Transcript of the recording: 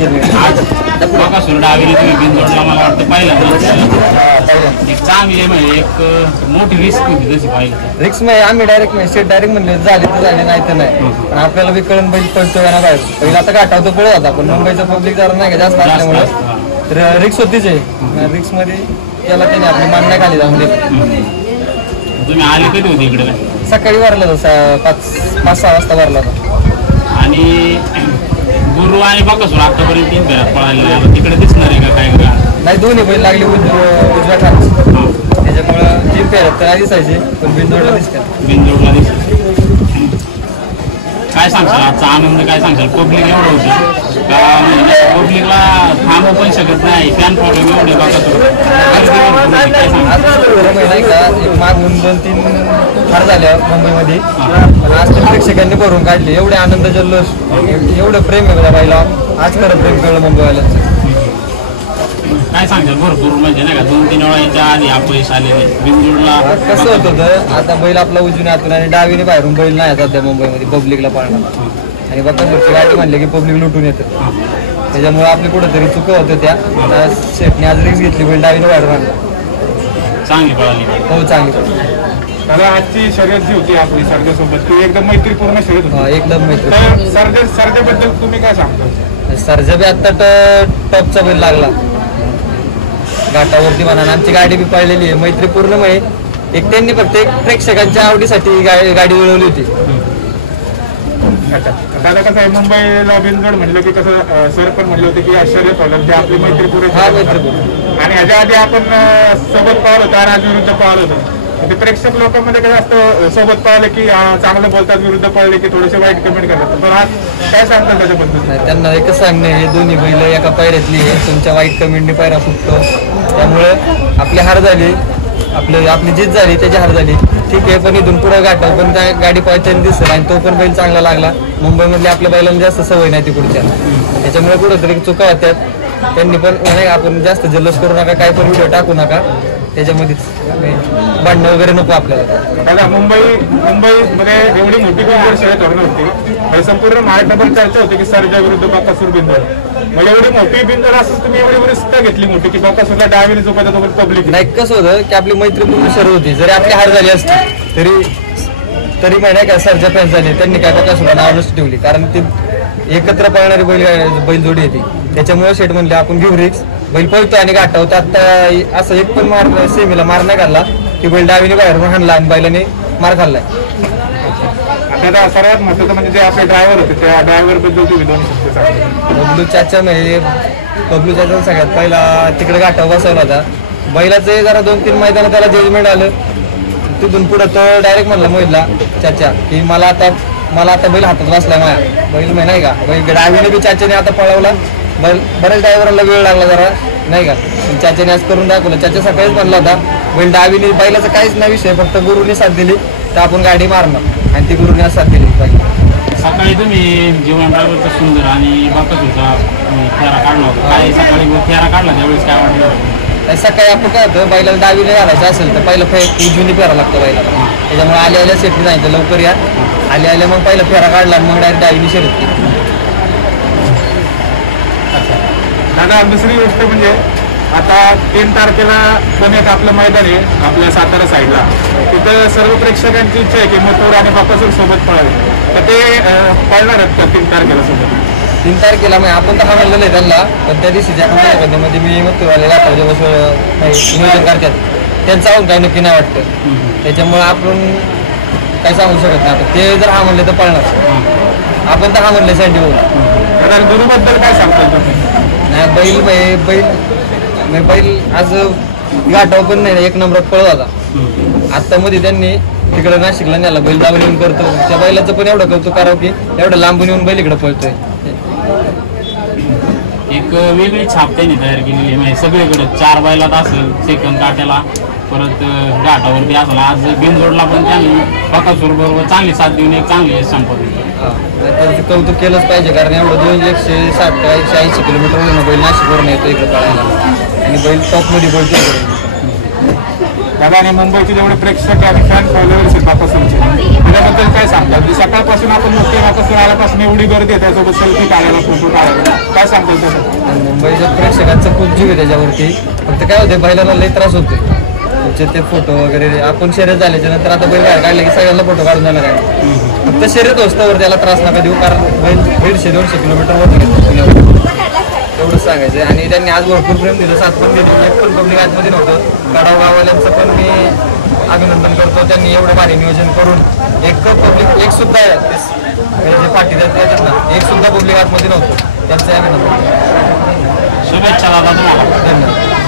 आज बकासूर डावीने तुम्ही बिनजोडला मला वाटतं पहिल्यांदा एक चांगली म्हणजे एक मोठी रिस्क होती तशी पाहिजे रिक्स म्हणजे आम्ही डायरेक्ट म्हणले झाले तर झाले नाही तर नाही पण आपल्याला बी कळून बैल पळतो ना बाहेर पहिला आता गाठावतो पळत होता पण मुंबईचा पब्लिक जरा नाही का जास्त असल्यामुळे तर रिक्स होतीच आहे रिक्स मध्ये त्याला त्याने आपली मान नाही खाली जाऊन दिली. तुम्ही आले कधी होते इकडे सकाळी भरला होता 5-6 वाजता भरला होता आणि गुरु आणि बकासूर आतापर्यंत 3 फेऱ्यात पळाले तिकडे दिसणार आहे का काय नाही दोन्ही बैल लागली उजव्या खाली त्याच्यामुळं 3 फेऱ्यात तर दिसायचे पण बिनजोडला दिसतात बिनजोडला दिसतात. काय सांगशाल आजचा आनंद काय सांगशाल पब्लिक एवढं होतं का म्हणजे पब्लिकला थांबू पण शकत नाही फॅन प्रॉब्लेम एवढे बकासूर नाही का मागून 2-3 फार झाल्या मुंबईमध्ये आज तर प्रेक्षकांनी भरून काढले एवढे आनंद जल्लोष एवढं प्रेम आहे त्या बाईला आज खरं प्रेम कळलं मुंबईवाल्यांचं. काय सांगशाल भरपूर म्हणजे नाही का 2-3 वेळा याच्या आधी अपयश आलेले बिनजोडला कसं होत होतं आता बैल आपला उजवीने आतून आणि डावीने बाहेरून बैल नाही सध्या मुंबईमध्ये पब्लिकला पाळणार आणि बकासूरची गाडी म्हणले की पब्लिक लुटून येतं त्याच्यामुळे आपली कुठेतरी चुका होत्या त्या शेटने आज रिक्स घेतली बैल डावीने बाहेर आणला चांगली पळाली हो चांगली पळाली. दादा आजची शर्यत जी होती आपली सर्जासोबत ती एकदम मैत्रीपूर्ण शर्यत होती एकदम मैत्री. सर्जाबद्दल तुम्ही काय सांगता सर्जा बी आता टॉपचा बैल लागला घाटावरती म्हणा आमची गाडी बी पळलेली आहे मैत्रीपूर्ण म्हणजे एक त्यांनी फक्त एक प्रेक्षकांच्या आवडीसाठी गाडी वळवली होती. दादा कसं आहे मुंबईला बिनजोड म्हणलं की कसं सर पण म्हणले होते की शर्यत होणार ते आपली मैत्रीपूर्ण मैत्रीपूर्ण आणि ह्याच्या आधी आपण सोबत पाहिलं होतं आणि आज विरुद्ध पाहिलं होतं ते प्रेक्षक लोकांमध्ये काय असतं सोबत पाहिले की चांगलं बोलतात विरुद्ध पळले की थोडेसे वाईट कमेंट करतात पण आज काय सांगतात त्याच्याबद्दल त्यांना एकच सांगणे हे दोन्ही बैल एका पायऱ्यातली तुमच्या वाईट कमेंटनी पायरा फुटतो त्यामुळे आपली हार झाली आपली जीत झाली त्याची हार झाली ठीक आहे पण इथून पुढे गाठव पण त्या गाडी पळताना दिसेल आणि तो पण बैल चांगला लागला मुंबईमधले आपल्या बैलांना जास्त सवय नाही ती पुढच्या त्याच्यामुळे कुठेतरी चुका होत्यात त्यांनी पण नाही आपण जास्त जल्लोष करू नका काय पण व्हिडिओ टाकू नका त्याच्यामध्येच भांडणं वगैरे नको आपल्याला. दादा मुंबईमध्ये एवढी मोठी बिनजोड शर्यत होणार होती संपूर्ण महाराष्ट्रात चर्चा होती की सर्जा विरुद्ध बकासूर बिनजोड म्हणजे एवढी मोठी बिनजोड असं तुम्ही एवढी रिस्क घेतली मोठी की बकासूरला डावीने झोपायचा तो पब्लिक नाही कसं होतं की आपली मैत्रीपूर्ण शर्यत होती जरी आपली हार झाली असती तरी माहिती का सर्जा फॅन झाले त्यांनी काय बकासूरला नावच ठेवली कारण ती एकत्र पळणारी बैलजोडी येते त्याच्यामुळे शेट म्हणले आपण घेऊ रिक्स बैल पळतो आणि गाठवतो आता असं एक पण सेमीला मार नाही घालला की बैल डावीने बाहेर हाणला आणि बैलाने मार खाल्लाय. आता सर्वात महत्वाचं म्हणजे जे आपले ड्रायव्हर होते त्या ड्रायव्हर बद्दल तुम्ही दोन शब्द सांगा. बबलू चाचा सगळ्यात पहिला तिकडे गाठाव बसवला होता बैलाचं जरा 2-3 मैदान त्याला जजमेंट आलं तिथून पुढे तो डायरेक्ट म्हणला मोहितला चाचा की मला आता बैल हातात बसलाय माझ्या बैल नाही का बैल डावीने बी चाच्याने आता पळवला बऱ्याच ड्रायव्हरला वेळ लागला जरा नाही का चाच्याने आज करून दाखवलं चाचा सकाळीच म्हणला होता बैल डावीने बैलाचा काहीच नाही विषय फक्त गुरुने साथ दिली तर आपण गाडी मारणार आणि ती गुरुने आज साथ दिली सकाळी तुम्ही जीवन ड्रायव्हरचा सुंदर आणि बकासूरचा फेरा काढला होता काय सकाळी फेरा काढला त्यावेळेस काय वाटलं सकाळी आपण काय होतं बैलाला डावीने घालायचं असेल तर पहिलं उजवीने फेरा लागतो बैलाला त्याच्यामुळे आल्या सेफ्टी सांगितलं लवकर या आल्या मग पहिला फेरा काढला मग डायरेक्ट डावीने शर्यत केली. दादा दुसरी गोष्ट म्हणजे आता 3 तारखेला पुण्यात आपलं मैदान आहे आपल्या सातारा साईडला तिथं सर्व प्रेक्षकांची इच्छा आहे की मथुर आणि बकासूर सोबत पळावे तर ते पळणार आहेत का 3 तारखेला सोबत 3 तारखेला मग आपण तर म्हणलेलं आहे त्यांना पण त्या दिवशी मध्ये मी मथुरवाले गाठावले नियोजन करतात त्यांचं आहोत काय नक्की नाही वाटतं त्याच्यामुळे आपण काय सांगू शकत नाही आता ते जर हा म्हणले तर पळणार आपण तर हा म्हणले सँडी होऊन गुरुबद्दल काय सांगतात तुम्ही नाही बैल आज गाठाव पण नाही एक नंबरात पळत होता आता मध्ये त्यांनी तिकडे नाशिकला न्याला बैल जाऊन येऊन करतो त्या बैलाचं पण एवढं कौतुक करावं की एवढं लांबून येऊन बैल इकडे पळतोय. एक वेगळी छाप त्यांनी तयार केलेली म्हणजे सगळीकडे 4 बैलात असेल सेकंद काट्याला परत घाटावरती असेल आज बिनजोडला पण त्यांनी बकासूर बरोबर चांगली साथ देऊन एक चांगली संपवली कौतुक केलंच पाहिजे कारण एवढं 160 ते 180 किलोमीटर बैल नाशिकवरून येतो इकडे पळायला आणि बैल टॉपमध्ये पळतो. दादा आणि मुंबईचे जेवढे प्रेक्षक आणि फॅन फॉलोअर्स आहेत बाकासूरचे त्याच्याबद्दल काय सांगतात? सकाळपासून आपण बघतोय बाकासूर आल्यापासून एवढी गर्दी आहे त्यासोबत सेल्फी काढायला फोटो काढायला काय सांगतात त्याचं? मुंबईच्या प्रेक्षकांचा खूप जीव आहे त्याच्यावरती. फक्त काय होते बैलांना लई त्रास होते ते फोटो वगैरे. आपण शर्यत झाल्याच्या नंतर आता बैल बाहेर काढले की सगळ्यांना फोटो काढून जाणार आहे. फक्त शर्यत होस्तावर त्याला त्रास नका देऊ, कारण बैल 150-200 किलोमीटर घेतो पुण्यावर, एवढंच सांगायचं. आणि त्यांनी आज भरपूर प्रेम दिलं, साथ पण दिली. एक पण पब्लिक आतमध्ये नव्हतं. गडाव गाववाल्यांचं पण मी अभिनंदन करतो. त्यांनी एवढं भारी नियोजन करून एक पब्लिक एक सुद्धा जे पाटीदार आहेत ना, एक सुद्धा पब्लिक आतमध्ये नव्हतं. त्यांचं अभिनंदन. शुभेच्छा दादा तुम्हाला. धन्यवाद.